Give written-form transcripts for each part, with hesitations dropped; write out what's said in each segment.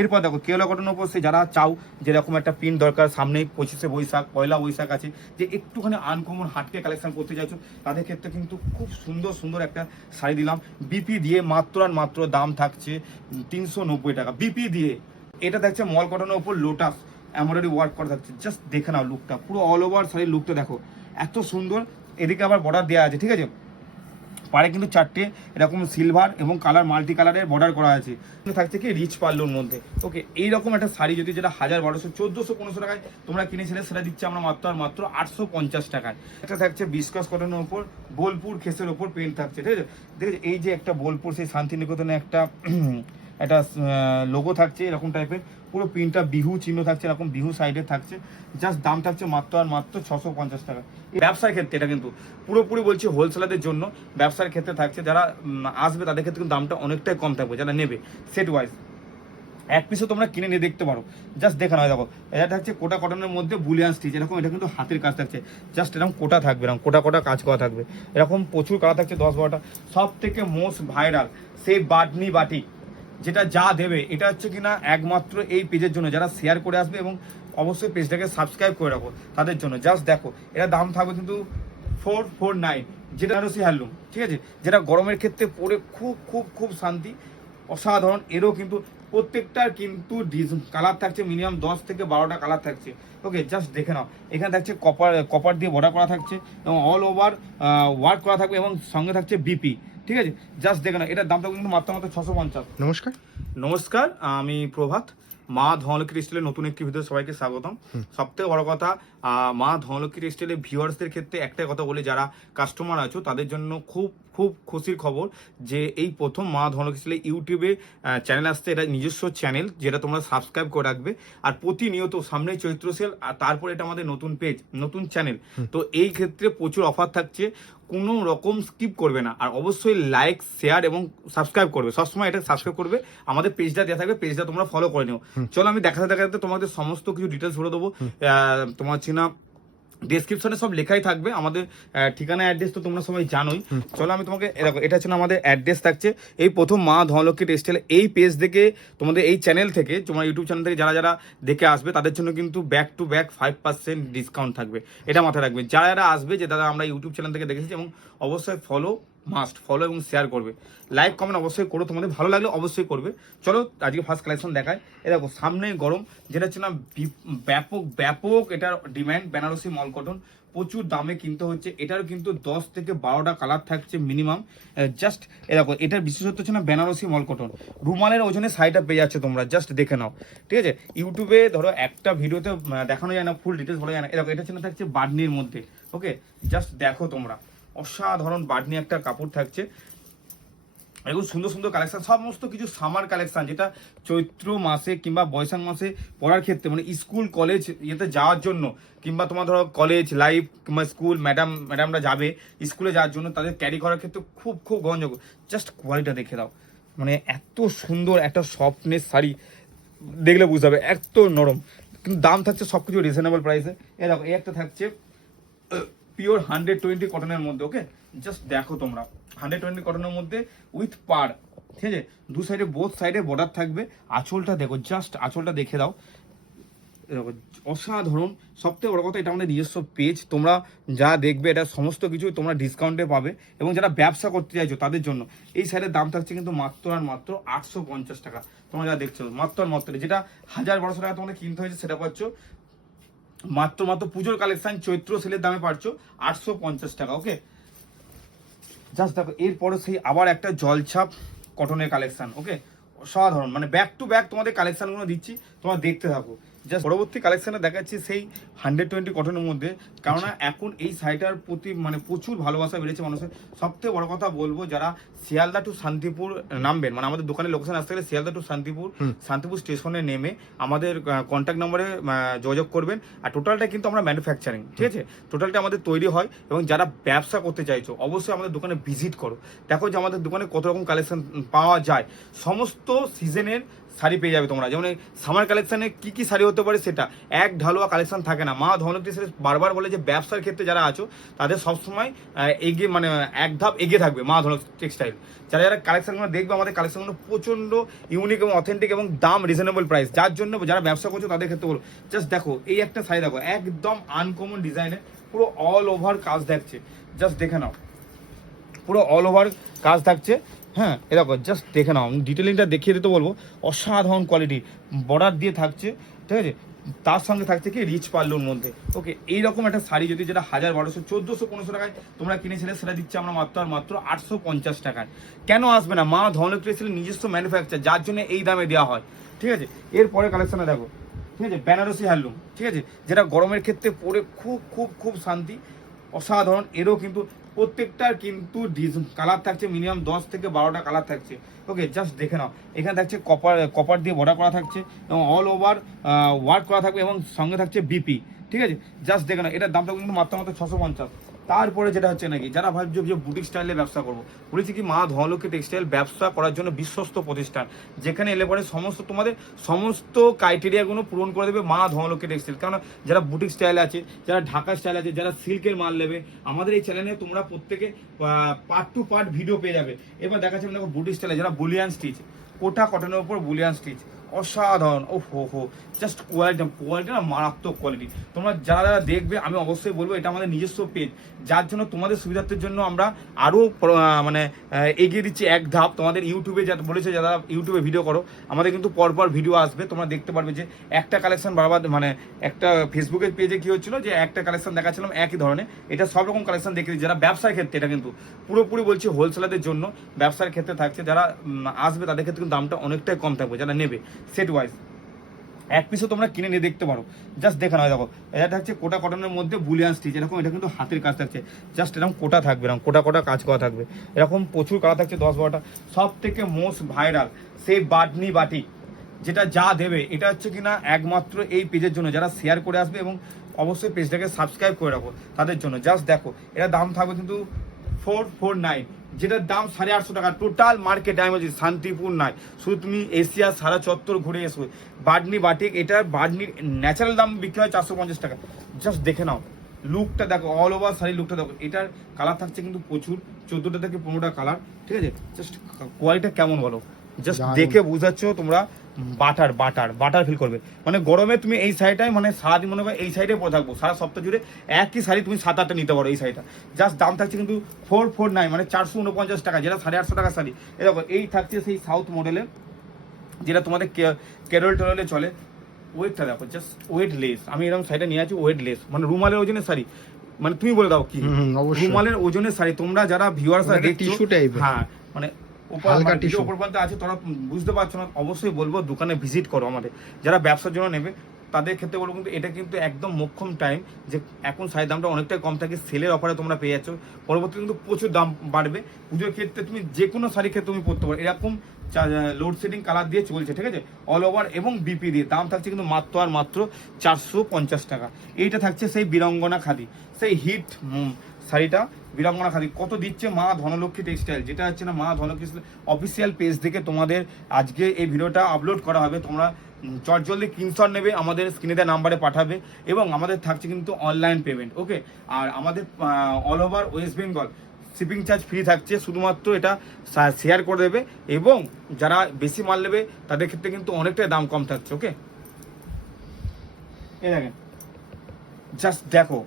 এরপর দেখো কেওলা কটনের ওপর সে যারা চাও যেরকম একটা প্রিন্ট দরকার, সামনে 25শে বৈশাখ, পয়লা বৈশাখ আছে, যে একটুখানি আনকমন হাটকে কালেকশন করতে চাইছো তাদের ক্ষেত্রে কিন্তু খুব সুন্দর সুন্দর একটা শাড়ি দিলাম বিপি দিয়ে। মাত্র আর মাত্র দাম থাকছে 390 টাকা বিপি দিয়ে। এটা থাকছে মল কটনের ওপর লোটাস এমব্রয়ডারি ওয়ার্ক করা থাকছে। জাস্ট দেখে নাও লুকটা, পুরো অল ওভার শাড়ির লুকটা দেখো এত সুন্দর। এদিকে আবার বর্ডার দেওয়া আছে, ঠিক আছে, পারে কিন্তু 4টে এরকম সিলভার এবং কালার মাল্টি কালারের বর্ডার করা আছে। থাকছে কি রিচ পাল্লুর মধ্যে। ওকে, এইরকম একটা শাড়ি যদি যেটা 1000, 1200, 1400, 1500 টাকায় তোমরা কিনেছিলে সেটা দিচ্ছে আমরা মাত্র আর মাত্র 850 টাকায়। এটা থাকছে বিস্কাস কটনের ওপর বোলপুর খেসের ওপর প্রিন্ট থাকছে, ঠিক আছে। দেখেছো এই যে একটা বোলপুর সেই শান্তিনিকেতনে একটা একটা লোগো থাকছে এরকম টাইপের, পুরো প্রিন্টটা বিহু চিহ্ন থাকছে, এরকম বিহু সাইডে থাকছে। জাস্ট দাম থাকছে মাত্র আর মাত্র 650 টাকা। ব্যবসার ক্ষেত্রে এটা কিন্তু পুরোপুরি বলছি হোলসেলারদের জন্য, ব্যবসার ক্ষেত্রে থাকছে। যারা আসবে তাদের ক্ষেত্রে কিন্তু দামটা অনেকটাই কম থাকবে, যারা নেবে সেট ওয়াইজ। এক পিসও তোমরা কিনে নিয়ে দেখতে পারো, জাস্ট দেখা নয়। দেখো এটা থাকছে কোটা কটনের মধ্যে বুলিয়ান স্টিচ, এরকম এটা কিন্তু হাতের কাজ থাকছে। জাস্ট এরকম কোটা থাকবে, এরকম কোটা কোটা কাজ করা থাকবে, এরকম প্রচুর কালার থাকছে 10-12টা। সব থেকে মোস্ট ভাইরাল সেই বাটনি বাটিক, যেটা যা দেবে এটা হচ্ছে কিনা একমাত্র এই পেজের জন্য, যারা শেয়ার করে আসবে এবং অবশ্যই পেজটাকে সাবস্ক্রাইব করে রাখো তাদের জন্য। জাস্ট দেখো এটা দাম থাকবে কিন্তু 449, যেটা বেনারসি হ্যান্ডলুম, ঠিক আছে, যেটা গরমের ক্ষেত্রে পরে খুব খুব খুব শান্তি, অসাধারণ। এরও কিন্তু প্রত্যেকটার কিন্তু কালার থাকছে মিনিমাম 10 থেকে 12টা কালার থাকছে। ওকে, জাস্ট দেখে নাও এখানে থাকছে কপার দিয়ে বর্ডার করা থাকছে এবং অল ওভার ওয়ার্ক করা থাকবে এবং সঙ্গে থাকছে বিপি, ঠিক আছে। জাস্ট দেখে নাও এটার দামটা কিন্তু মাত্র 650। নমস্কার। নমস্কার, আমি প্রভাত। মা ধনলক্ষ্মী টেক্সটাইলের নতুন একটি ভিডিও সবাইকে স্বাগতম। সবথেকে বড় কথা, মা ধনলক্ষ্মী টেক্সটাইলের ভিউয়ার্সদের ক্ষেত্রে একটাই কথা বলি, যারা কাস্টমার আছো তাদের জন্য খুব খুব খুশির খবর যে এই প্রথম মা ধনলক্ষ্মী টেক্সটাইলের ইউটিউবে চ্যানেল আসছে। এটা নিজস্ব চ্যানেল যেটা তোমরা সাবস্ক্রাইব করে রাখবে। আর প্রতিনিয়ত সামনে চৈত্র সেল, আর তারপর এটা আমাদের নতুন পেজ, নতুন চ্যানেল। তো এই ক্ষেত্রে প্রচুর অফার থাকছে, কোনো রকম স্কিপ করবে না। আর অবশ্যই লাইক, শেয়ার এবং সাবস্ক্রাইব করবে, সবসময় এটা সাবস্ক্রাইব করবে। আমাদের পেজটা দেওয়া থাকবে, পেজটা তোমরা ফলো করে নিও। চলো আমি দেখাতে দেখাতে তোমাদের সমস্ত কিছু ডিটেলস বলে দেবো। তোমার হচ্ছে না ডেসক্রিপশনে সব লেখাই থাকবে, আমাদের ঠিকানা অ্যাড্রেস তো তোমরা সবাই জানোই। চলো আমি তোমাকে দেখো, এটা হচ্ছে আমাদের অ্যাড্রেস থাকছে এই প্রথম মা ধনলক্ষ্মী টেক্সটাইল। এই পেজ থেকে তোমাদের এই চ্যানেল থেকে, তোমার ইউটিউব চ্যানেল থেকে যারা যারা দেখে আসবে তাদের জন্য কিন্তু ব্যাক টু ব্যাক 5% ডিসকাউন্ট থাকবে, এটা মাথায় রাখবে। যারা যারা আসবে যে দাদা আমরা ইউটিউব চ্যানেল থেকে দেখেছি, এবং অবশ্যই মাস্ট ফলো এবং শেয়ার করবে, লাইক কমেন্ট অবশ্যই করো, তোমাদের ভালো লাগলে অবশ্যই করবে। চলো আজকে ফার্স্ট কালেকশন দেখায়। এ দেখো সামনে গরম, যেটা হচ্ছে না ব্যাপক ব্যাপক এটার ডিমান্ড, বেনারসি মল কটন প্রচুর দামে কিনতে হচ্ছে। এটারও কিন্তু 10 থেকে 12টা কালার থাকছে মিনিমাম। জাস্ট এরকম এটার বিশেষত্ব হচ্ছে না বেনারসি মল কটন, রুমালের ওজনে শাড়িটা পেয়ে যাচ্ছে তোমরা, জাস্ট দেখে নাও, ঠিক আছে। ইউটিউবে ধরো একটা ভিডিওতে দেখানো যায় না, ফুল ডিটেলস বলা যায় না। এরকম এটা হচ্ছে না থাকছে বাডনির মধ্যে। ওকে, জাস্ট দেখো তোমরা, অসাধারণ বাডনি একটা কাপড় থাকছে। এগুলো সুন্দর সুন্দর কালেকশন, সমস্ত কিছু সামার কালেকশন, যেটা চৈত্র মাসে কিংবা বৈশাখ মাসে পড়ার ক্ষেত্রে, মানে স্কুল কলেজ ইয়েতে যাওয়ার জন্য, কিংবা তোমার ধরো কলেজ লাইফ কিংবা স্কুল ম্যাডামরা যাবে স্কুলে যাওয়ার জন্য, তাদের ক্যারি করার ক্ষেত্রে খুব খুব গ্রহণযোগ্য। জাস্ট কোয়ালিটিটা দেখে দাও, মানে এত সুন্দর একটা সফটনেস শাড়ি, দেখলে বুঝতে হবে, এত নরম। কিন্তু দাম থাকছে সব কিছু রিজনেবল প্রাইসে। এ দেখো এই একটা থাকছে পিওর 120 কটনের মধ্যে। ওকে, জাস্ট দেখো তোমরা 120 কটনের মধ্যে উইথ পার, ঠিক আছে। দু সাইডে বোথ সাইডে বর্ডার থাকবে। আঁচলটা দেখো, জাস্ট আঁচলটা দেখে দাও, অসাধারণ। সবথেকে বড় কথা, এটা আমাদের নিজস্ব পেজ, তোমরা যা দেখবে এটা সমস্ত কিছু তোমরা ডিসকাউন্টে পাবে। এবং যারা ব্যবসা করতে চাইছো তাদের জন্য এই শাড়ির দাম থাকছে কিন্তু মাত্র আর মাত্র 850 টাকা। তোমরা যা দেখছো মাত্র আর মাত্র, যেটা 1000-1200 টাকা তোমাদের কিনতে হয়েছে সেটা পাচ্ছ মাত্র মাত্র পুজোর কালেকশন চৈত্র সেলের দামে পাচ্ছ 850 টাকা। ওকে, জাস্ট দেখো এরপরে সেই আবার একটা জলছাপ কটনের কালেকশন। ওকে, অসাধারণ, মানে ব্যাক টু ব্যাক তোমাদের কালেকশনগুলো দিচ্ছি, তোমরা দেখতে থাকো। জাস্ট পরবর্তী কালেকশনে দেখাচ্ছি সেই 120 কটনের মধ্যে, কেননা এখন এই শাড়িটার প্রতি মানে প্রচুর ভালোবাসা বেড়েছে মানুষের। সবথেকে বড় কথা বলবো, যারা শিয়ালদা টু শান্তিপুর নামবেন, মানে আমাদের দোকানের লোকেশন আসতে গেলে শিয়ালদা টু শান্তিপুর স্টেশনে নেমে আমাদের কন্ট্যাক্ট নম্বরে যোগাযোগ করবেন। আর টোটালটা কিন্তু আমরা ম্যানুফ্যাকচারিং, ঠিক আছে, টোটালটা আমাদের তৈরি হয়। এবং যারা ব্যবসা করতে চাইছো অবশ্যই আমাদের দোকানে ভিজিট করো, দেখো যে আমাদের দোকানে কত রকম কালেকশন পাওয়া যায়। সমস্ত সিজনের শাড়ি পেয়ে যাবে তোমরা। যেমন এই সামার কালেকশানে কী কী শাড়ি হতে পারে সেটা এক ঢালুয়া কালেকশন থাকে না। মা ধনলক্ষ্মী বারবার বলে যে ব্যবসার ক্ষেত্রে যারা আছো তাদের সবসময় এগিয়ে মানে এক ধাপ এগিয়ে থাকবে মা ধনলক্ষ্মী টেক্সটাইল। যারা যারা কালেকশনগুলো দেখবে আমাদের কালেকশনগুলো প্রচণ্ড ইউনিক এবং অথেন্টিক এবং দাম রিজনেবল প্রাইস, যার জন্য যারা ব্যবসা করছো তাদের ক্ষেত্রে বলো। জাস্ট দেখো এই একটা শাড়ি দেখো একদম আনকমন ডিজাইনের, পুরো অল ওভার কাজ থাকছে, জাস্ট দেখে নাও পুরো অল ওভার কাজ থাকছে। হ্যাঁ এরকম জাস্ট দেখে নাও, ডিটেলিংটা দেখিয়ে দিতে বলবো, অসাধারণ কোয়ালিটি বর্ডার দিয়ে থাকছে, ঠিক আছে। তার সঙ্গে থাকছে কি রিচ পাল্লুর মধ্যে। ওকে এইরকম একটা শাড়ি যদি যেটা 1000, 1200, 1400, 1500 টাকায় তোমরা কিনেছিলে সেটা দিচ্ছে আমরা মাত্র আর মাত্র 850 টাকায়। কেন আসবে না? মা ধনলক্ষ্মী টেক্সটাইল নিজস্ব ম্যানুফ্যাকচার, যার জন্য এই দামে দেওয়া হয়, ঠিক আছে। এরপরে কালেকশনে দেখো, ঠিক আছে, বেনারসি হ্যান্ডলুম, ঠিক আছে, যেটা গরমের ক্ষেত্রে পরে খুব খুব খুব শান্তি, অসাধারণ। এরও কিন্তু প্রত্যেকটার কিন্তু কালার থাকছে মিনিমাম 10 থেকে 12টা কালার থাকছে। ওকে জাস্ট দেখে নাও, এখানে থাকছে কপার দিয়ে বর্ডার করা থাকছে এবং অল ওভার ওয়ার্ক করা থাকবে এবং সঙ্গে থাকছে বিপি, ঠিক আছে। জাস্ট দেখে নাও, এটার দামটা কিন্তু মাত্র 650। তারপরে যেটা হচ্ছে নাকি যারা ভাবছো যে বুটিক স্টাইলে ব্যবসা করবো, বলেছি কি মা ধনলক্ষ্মী টেক্সটাইল ব্যবসা করার জন্য বিশ্বস্ত প্রতিষ্ঠান, যেখানে এলে পরে তোমাদের সমস্ত ক্রাইটেরিয়াগুলো পূরণ করে দেবে মা ধনলক্ষ্মী টেক্সটাইল। কারণ যারা বুটিক স্টাইল আছে, যারা ঢাকা স্টাইল আছে, যারা সিল্কের মাল নেবে, আমাদের এই চ্যানেলে তোমরা প্রত্যেকে পার্ট টু পার্ট ভিডিও পেয়ে যাবে। এবার দেখাচ্ছি দেখো বুটিক স্টাইলে যারা বুলিয়ান স্টিচ, কোটা কটনের উপর বুলিয়ান স্টিচ, অসাধারণ। ও হো জাস্ট কোয়ালিটি না মারাত্মক কোয়ালিটি। তোমরা যারা দেখবে আমি অবশ্যই বলবো এটা আমাদের নিজস্ব পেজ, যার জন্য তোমাদের সুবিধার্থের জন্য আমরা আরও মানে এগিয়ে দিচ্ছি এক ধাপ। তোমাদের ইউটিউবে যা বলেছে যারা ইউটিউবে ভিডিও করো, আমাদের কিন্তু পরপর ভিডিও আসবে, তোমরা দেখতে পারবে যে একটা কালেকশন বারবার মানে একটা ফেসবুকের পেজে কী হচ্ছিলো যে একটা কালেকশন দেখাচ্ছিলাম একই ধরনের, এটা সব রকম কালেকশন দেখে দিচ্ছি। যারা ব্যবসার ক্ষেত্রে, এটা কিন্তু পুরোপুরি বলছি হোলসেলারদের জন্য, ব্যবসার ক্ষেত্রে থাকছে, যারা আসবে তাদের ক্ষেত্রে কিন্তু দামটা অনেকটাই কম থাকবে, যারা নেবে সেট ওয়াইজ। এক পিসও তোমরা কিনে নিয়ে দেখতে পারো, জাস্ট দেখে নাও। দেখো এটা থাকছে কোটা কটনের মধ্যে বুলিয়ান স্টিচ, এরকম এটা কিন্তু হাতের কাজ থাকছে, জাস্ট এরকম কোটা থাকবে, এরকম কোটা কাজ করা থাকবে, এরকম প্রচুর কালার থাকছে 10-12টা। সব থেকে মোস্ট ভাইরাল সেই বাটনি বাটিক, যেটা যা দেবে এটা হচ্ছে কিনা একমাত্র এই পেজের জন্য, যারা শেয়ার করে আসবে এবং অবশ্যই পেজটাকে সাবস্ক্রাইব করে রাখো তাদের জন্য। জাস্ট দেখো এটা দাম থাকবে কিন্তু 449, যেটার দাম 850 টাকা। টোটাল মার্কেট আমি বলছি শান্তিপুর নাই, শুধু তুমি এশিয়া সারা চত্বর ঘুরে এসো। বাটনি বাটিক, এটার বাটনির ন্যাচারাল দাম বিক্রি হয় 450 টাকা। জাস্ট দেখে নাও লুকটা দেখো, অল ওভার শাড়ির লুকটা দেখো। এটার কালার থাকছে কিন্তু প্রচুর, 14টা থেকে 15টা কালার, ঠিক আছে। জাস্ট কোয়ালিটিটা কেমন বলো, জাস্ট দেখে বুঝাচ্ছ তোমরা বাটার ফিল করবে। মানে গরমে তুমি এই শাড়িটাই মানে সারাদিন মনে হয় এই শাড়িটাই পরে থাকবো, সারা সপ্তাহ জুড়ে একই শাড়ি তুমি 7-8টা নিতে পারো এই শাড়িটা। জাস্ট দাম থাকছে কিন্তু 449 মানে 449 টাকা, যেটা 850 টাকা শাড়ি। এই দেখো এই থাকছে সেই সাউথ মডেলের, যেটা তোমাদের কেরল টেরলে চলে। ওয়েটটা দেখো, জাস্ট ওয়েটলেস, আমি এরকম শাড়িটা নিয়ে আছি ওয়েটলেস, মানে রুমালের ওজনের শাড়ি। মানে তুমি বলে দাও কি রুমালের ওজনের শাড়ি, তোমরা যারা ভিউয়ার্স টিস্যু টাইপের, হ্যাঁ মানে উপর পর্যন্ত আছে, তোমরা বুঝতে পারছো না, অবশ্যই বলবো দোকানে ভিজিট করো আমাদের। যারা ব্যবসার জন্য নেবে তাদের ক্ষেত্রে বলবো কিন্তু এটা কিন্তু একদম মোক্ষম টাইম, যে এখন শাড়ির দামটা অনেকটাই কম থাকে, সেলের অফারে তোমরা পেয়ে যাচ্ছ। পরবর্তী কিন্তু প্রচুর দাম বাড়বে পুজোর ক্ষেত্রে, তুমি যে কোনো শাড়ির ক্ষেত্রে তুমি পরতে পারো। এরকম লোডশেডিং কালার দিয়ে চলছে, ঠিক আছে, অল ওভার এবং বিপি দিয়ে। দাম থাকছে কিন্তু মাত্র আর মাত্র 450 টাকা। এইটা থাকছে সেই বীরাঙ্গনা খাদি, সেই হিট শাড়িটা বীরাঙ্গনা খাদি। কত দিচ্ছে মা ধনলক্ষ্মী টেক্সটাইল, যেটা হচ্ছে না মা ধনলক্ষ্মী অফিসিয়াল পেজ থেকে তোমাদের আজকে এই ভিডিওটা আপলোড করা হবে। তোমরা চটজলদি স্ক্রিনশট নেবে, আমাদের স্ক্রিনে দেওয়া নাম্বারে পাঠাবে, এবং আমাদের থাকছে কিন্তু অনলাইন পেমেন্ট। ওকে, আর আমাদের all over West Bengal shipping charge free থাকছে, শুধুমাত্র এটা শেয়ার করে দেবে, এবং যারা বেশি মাল নেবে তাদের ক্ষেত্রে কিন্তু অনেকটাই দাম কম থাকছে। ওকে, এই দেখেন জাস্ট দেখো।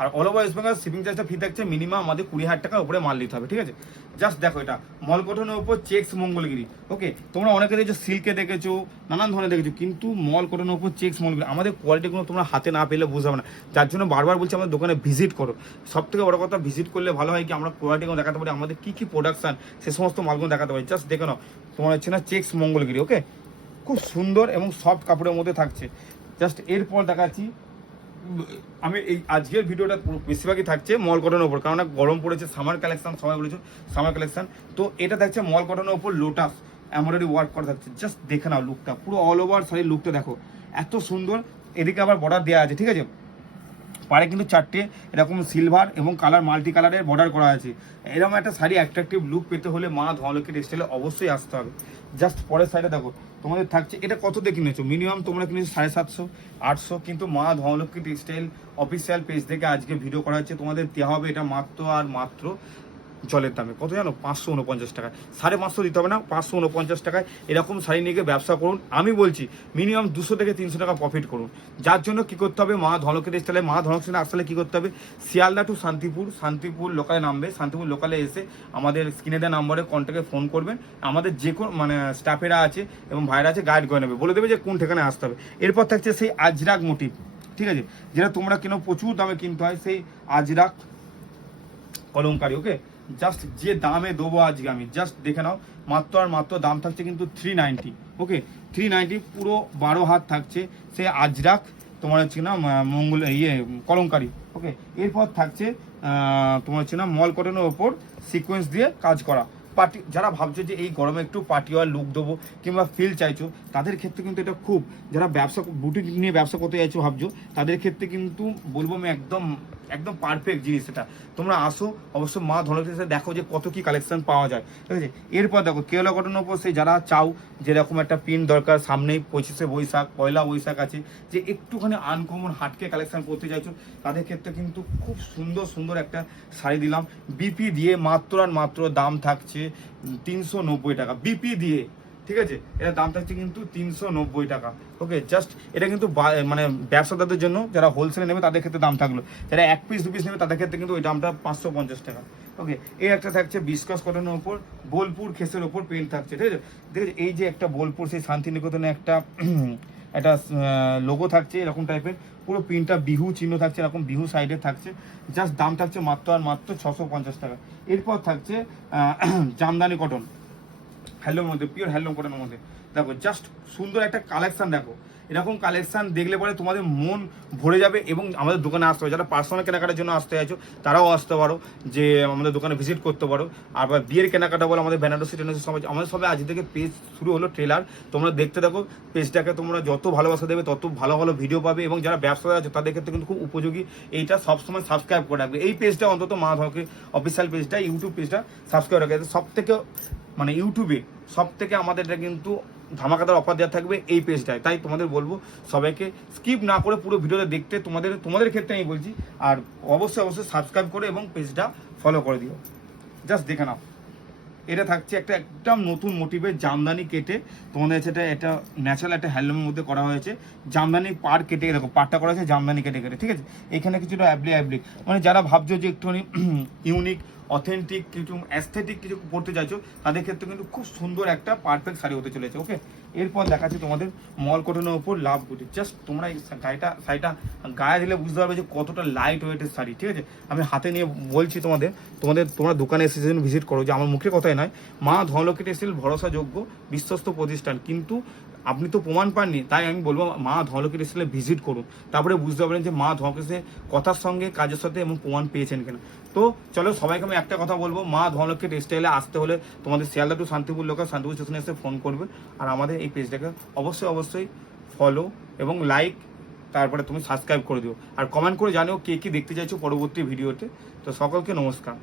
আর all over West Bengal shipping চার্জটা ফ্রি থাকছে, মিনিমাম আমাদের 20,000 টাকার উপরে মাল নিতে হবে, ঠিক আছে। জাস্ট দেখো এটা মল কটনের উপর চেক্স মঙ্গলগিরি। ওকে, তোমরা অনেকে দেখেছো সিল্কে দেখেছো, নানান ধরনের দেখেছো, কিন্তু মল কটনের উপর চেক্স মঙ্গলগিরি আমাদের কোয়ালিটিগুলো তোমরা হাতে না পেলে বুঝতে হবে না, যার জন্য বারবার বলছি আমাদের দোকানে ভিজিট করো। সব থেকে বড় কথা ভিজিট করলে ভালো হয় কি আমরা কোয়ালিটিগুলো দেখাতে পারি, আমাদের কী কী প্রোডাকশান সে সমস্ত মালগুলো দেখাতে পারি। জাস্ট দেখে নাও, তোমার হচ্ছে না চেক্স মঙ্গলগিরি। ওকে, খুব সুন্দর এবং সফট কাপড়ের মধ্যে থাকছে। জাস্ট এরপর দেখাচ্ছি আমি এই আজকের ভিডিওটা বেশিরভাগই থাকছে মল কটনের ওপর, কারণ গরম পড়েছে, সামার কালেকশন, সবাই বলেছো সামার কালেকশন। তো এটা থাকছে মল কটনের ওপর লোটাস এমব্রয়ডারি ওয়ার্ক করা থাকছে। জাস্ট দেখে নাও লুকটা, পুরো অল ওভার শাড়ির লুকটা দেখো, এত সুন্দর। এদিকে আবার বর্ডার দেওয়া আছে, ঠিক আছে, পাড়ে কিন্তু 4টে এরকম সিলভার এবং কালার মাল্টি কালারের বর্ডার করা আছে। এরকম একটা শাড়ি অ্যাট্রাকটিভ লুক পেতে হলে মা ধনলক্ষ্মী টেক্সটাইলে অবশ্যই আসতে হবে। জাস্ট পরের সাইডে দেখো, তোমাদের থাকছে, এটা কত দিয়ে কিনেছো, মিনিমাম তোমরা কিনেছো 750 800, কিন্তু মা ধনলক্ষ্মী টেক্সটাইল অফিসিয়াল পেজ থেকে আজকে ভিডিও করা হচ্ছে, তোমাদের দেওয়া হবে এটা মাত্র আর মাত্র জলের দামে। কত জানো, 549 টাকায়। 550 দিতে হবে না, 549 টাকায় এরকম শাড়ি নিয়ে গিয়ে ব্যবসা করুন। আমি বলছি মিনিমাম 200 থেকে 300 টাকা প্রফিট করুন। যার জন্য কি করতে হবে, মা ধনলক্ষ্মী টেক্সটাইলে, মা ধনলক্ষ্মী আসলে কি করতে হবে, শিয়ালদা টু শান্তিপুর লোকালে নামবে, শান্তিপুর লোকালে এসে আমাদের স্ক্রিনে দেওয়া নম্বরে কন্ট্যাক্টে ফোন করবেন, আমাদের যে কোনো মানে স্টাফেরা আছে এবং ভাইরা আছে গাইড করে নেবে, বলে দেবে যে কোন ঠিকানায় আসতে হবে। এরপর থাকছে সেই আজরাক মোটিভ, ঠিক আছে, যেটা তোমরা কেন প্রচুর দামে কিনতে হয়, সেই আজরাক কলমকারি। ওকে, জাস্ট যে দামে দেবো আজকে আমি, জাস্ট দেখে নাও, মাত্র আর মাত্র দাম থাকছে কিন্তু 390। ওকে, 390 পুরো 12 হাত থাকছে সে আজরাক তোমার হচ্ছে না মঙ্গল কলমকারি। ওকে, এরপর থাকছে তোমার হচ্ছে না মল কটনের ওপর সিকোয়েন্স দিয়ে কাজ করা। পার্টি যারা ভাবছো যে এই গরমে একটু পার্টিওয়ার লুক দেবো কিংবা ফিল চাইছো, তাদের ক্ষেত্রে কিন্তু এটা খুব, যারা ব্যবসা বুটিক নিয়ে ব্যবসা করতে চাইছো ভাবছো, তাদের ক্ষেত্রে কিন্তু বলবো আমি একদম একদম পারফেক্ট জিনিস এটা। তোমরা আসো অবশ্য মা ধনলক্ষ্মী দেখো যে কত কি কালেকশন পাওয়া যায়, ঠিক আছে। এরপর দেখো কেওলা কটনের উপর সেই যারা চাও যেরকম একটা পিন দরকার, সামনেই 25শে বৈশাখ, পয়লা বৈশাখ আছে, যে একটুখানি আনকমন হাটকে কালেকশন করতে চাইছো, তাদের ক্ষেত্রে কিন্তু খুব সুন্দর সুন্দর একটা শাড়ি দিলাম বিপি দিয়ে। মাত্র আর মাত্র দাম থাকছে 390 টাকা বিপি দিয়ে, ঠিক আছে। এটা দাম থাকছে কিন্তু 390 টাকা। ওকে, জাস্ট এটা কিন্তু মানে ব্যবসাদারদের জন্য, যারা হোলসেলে নেবে তাদের ক্ষেত্রে দাম থাকলো, যারা 1 পিস 2 পিস নেবে তাদের ক্ষেত্রে কিন্তু ওই দামটা 550 টাকা। ওকে, এই একটা থাকছে বিস্কাস কটনের ওপর বোলপুর খেসের ওপর প্রিন্ট থাকছে, ঠিক আছে। ঠিক আছে, এই যে একটা বোলপুর সেই শান্তিনিকেতনে একটা একটা লোগো থাকছে এরকম টাইপের, পুরো প্রিন্টটা বিহু চিহ্ন থাকছে, এরকম বিহু সাইডে থাকছে, জাস্ট দাম থাকছে মাত্র আর মাত্র 650 টাকা। এরপর থাকছে জামদানি কটন, হ্যান্ডলুমের মধ্যে, পিওর হ্যান্ডলুম কটনের মধ্যে। দেখো জাস্ট সুন্দর একটা কালেকশন, দেখো এরকম কালেকশন দেখলে পরে তোমাদের মন ভরে যাবে। এবং আমাদের দোকানে আসতে হবে, যারা পার্সোনাল কেনাকাটার জন্য আসতে চাইছো তারাও আসতে পারো, যে আমাদের দোকানে ভিজিট করতে পারো। আর বিয়ের কেনাকাটা বলে আমাদের বেনারসি টেনারসি সবাই, আমাদের সবাই আজ থেকে পেজ শুরু হলো ট্রেলার, তোমরা দেখতে থাকো পেজটাকে, তোমরা যত ভালোবাসা দেবে তত ভালো ভালো ভিডিও পাবে। এবং যারা ব্যবসাদার আছে তাদের ক্ষেত্রে কিন্তু খুব উপযোগী, এইটা সবসময় সাবস্ক্রাইব করে রাখবে এই পেজটা, অন্তত মা ধনলক্ষ্মী অফিসিয়াল পেজটা, ইউটিউব পেজটা সাবস্ক্রাইব রাখবে। সব থেকে মানে ইউটিউবে সব থেকে আমাদের এটা কিন্তু ধামাকাদার অফার দেওয়া থাকবে এই পেজটায়। তাই তোমাদের বলবো সবাইকে স্কিপ না করে পুরো ভিডিওটা দেখতে, তোমাদের ক্ষেত্রে আমি বলছি। আর অবশ্যই সাবস্ক্রাইব করে এবং পেজটা ফলো করে দিও, জাস্ট দেখে নাও। এটা থাকছে একটা একদম নতুন মোটিভের জামদানি কেটে, তোমাদের হচ্ছে এটা ন্যাচারাল একটা হ্যান্ডলুমের মধ্যে করা হয়েছে, জামদানি পার কেটে, এরকম পারটা করা হয়েছে জামদানি কেটে কেটে, ঠিক আছে। এখানে কিছুটা অ্যাবলিক, মানে যারা ভাবছো যে একটুখানি ইউনিক অথেন্টিক কিছু অ্যাস্থেটিক কিছু পড়তে চাইছো, তাদের ক্ষেত্রে কিন্তু খুব সুন্দর একটা পারফেক্ট শাড়ি হতে চলেছে। ওকে, এরপর দেখাচ্ছি তোমাদের মল কটনের ওপর লাভ বুটি। জাস্ট তোমরা এই শাড়িটা গায়ে দিলে বুঝতে পারবে যে কতটা লাইট ওয়েটের শাড়ি, ঠিক আছে। আমি হাতে নিয়ে বলছি তোমরা দোকানে এসে সেদিন ভিজিট করো, যে আমার মুখে কথাই নয়, মা ধনলক্ষ্মী টেক্সটাইল ভরসাযোগ্য বিশ্বস্ত প্রতিষ্ঠান। কিন্তু আপনি তো প্রমাণ পাননি, তাই আমি বলবো মা ধনলক্ষ্মী টেক্সটাইলে ভিজিট করুন, তারপরে বুঝতে পারবেন যে মা ধনলক্ষ্মী কথার সঙ্গে কাজের সাথে এবং প্রমাণ পেয়েছেন কিনা। তো চলো সবাইকে আমি একটা কথা বলবো, মা ধনলক্ষ্মী টেক্সটাইলে আসতে হলে তোমাদের শিয়ালদা টু শান্তিপুর লোকাল, শান্তিপুর স্টেশনে এসে ফোন করবে। আর আমাদের এই পেজটাকে অবশ্যই ফলো এবং লাইক, তারপরে তুমি সাবস্ক্রাইব করে দিও। আর কমেন্ট করে জানিও কে কি দেখতে চাইছো পরবর্তী ভিডিওতে। তো সকলকে নমস্কার।